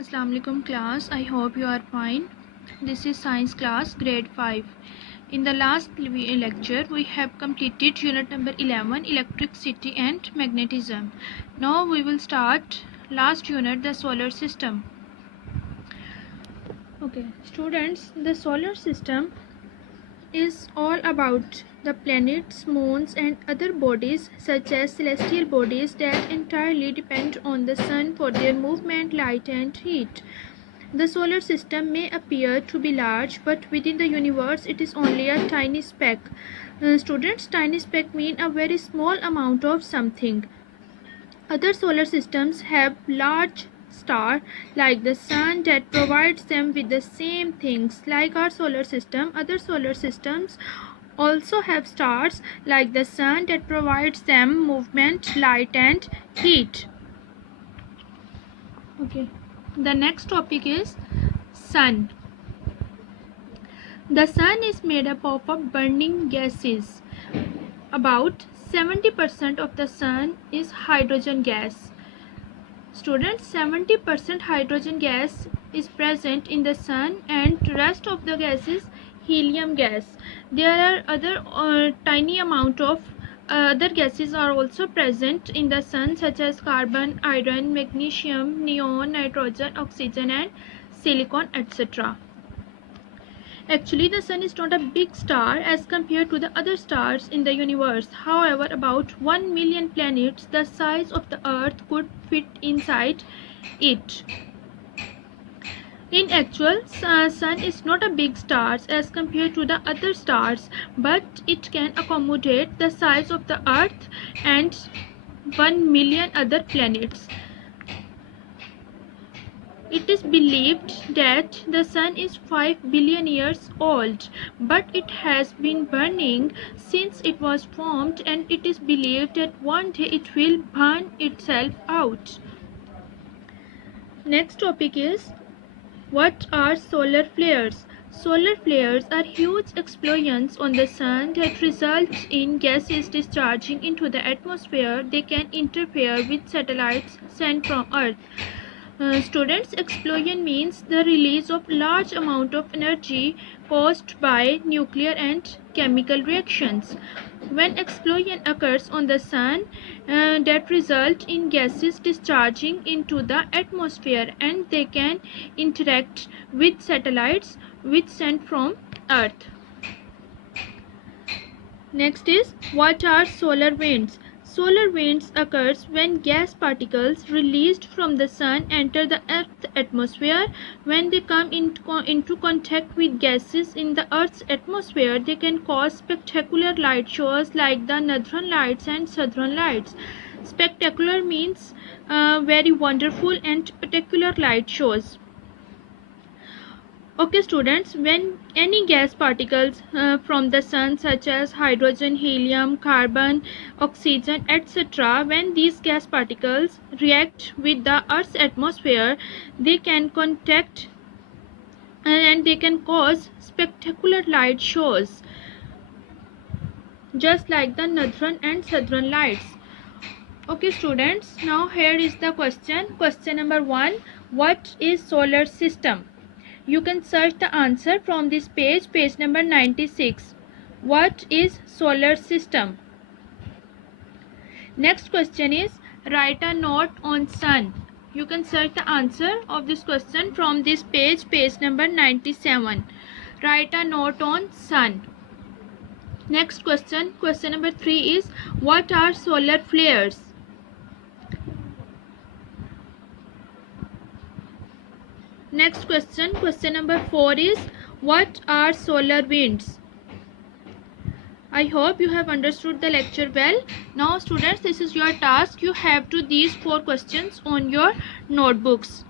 Assalamu alaikum class. I hope you are fine. This is science class grade 5. In the last lecture we have completed unit number 11 electricity and magnetism. Now we will start last unit, the solar system. Okay students, the solar system is all about the planets, moons and other bodies such as celestial bodies that entirely depend on the sun for their movement, light and heat. The solar system may appear to be large, but within the universe it is only a tiny speck. Students, tiny speck mean a very small amount of something. Other solar systems have large stars like the sun that provides them with the same things. Like our solar system, other solar systems also have stars like the sun that provides them movement, light and heat. Okay. The next topic is sun. The sun is made up of burning gases. About 70% of the sun is hydrogen gas. Students, 70% hydrogen gas is present in the sun and rest of the gas is helium gas. There are other tiny amount of other gases are also present in the sun such as carbon, iron, magnesium, neon, nitrogen, oxygen and silicon, etc. Actually, the sun is not a big star as compared to the other stars in the universe. However, about 1 million planets the size of the Earth could fit inside it. In actual, sun is not a big star as compared to the other stars, but it can accommodate the size of the Earth and 1 million other planets. It is believed that the sun is 5 billion years old, but it has been burning since it was formed, and it is believed that one day it will burn itself out. Next topic is, what are solar flares? Solar flares are huge explosions on the sun that result in gases discharging into the atmosphere. They can interfere with satellites sent from Earth. Students, explosion means the release of large amount of energy caused by nuclear and chemical reactions. When explosion occurs on the sun, that result in gases discharging into the atmosphere, and they can interact with satellites which sent from Earth. Next is, what are solar winds? Solar winds occurs when gas particles released from the sun enter the Earth's atmosphere. When they come into contact with gases in the Earth's atmosphere, they can cause spectacular light shows like the Northern Lights and Southern Lights. Spectacular means very wonderful and spectacular light shows. Okay students, when any gas particles from the sun such as hydrogen, helium, carbon, oxygen, etc., when these gas particles react with the Earth's atmosphere, they can contact and they can cause spectacular light shows just like the Northern and Southern Lights. Okay students, now here is the question. Question number 1. What is solar system? You can search the answer from this page, page number 96. What is solar system? Next question is, write a note on sun. You can search the answer of this question from this page, page number 97. Write a note on sun. Next question, question number 3 is, what are solar flares? Next question, question number 4 is, what are solar winds? I hope you have understood the lecture well. Now students, this is your task. You have to these 4 questions on your notebooks.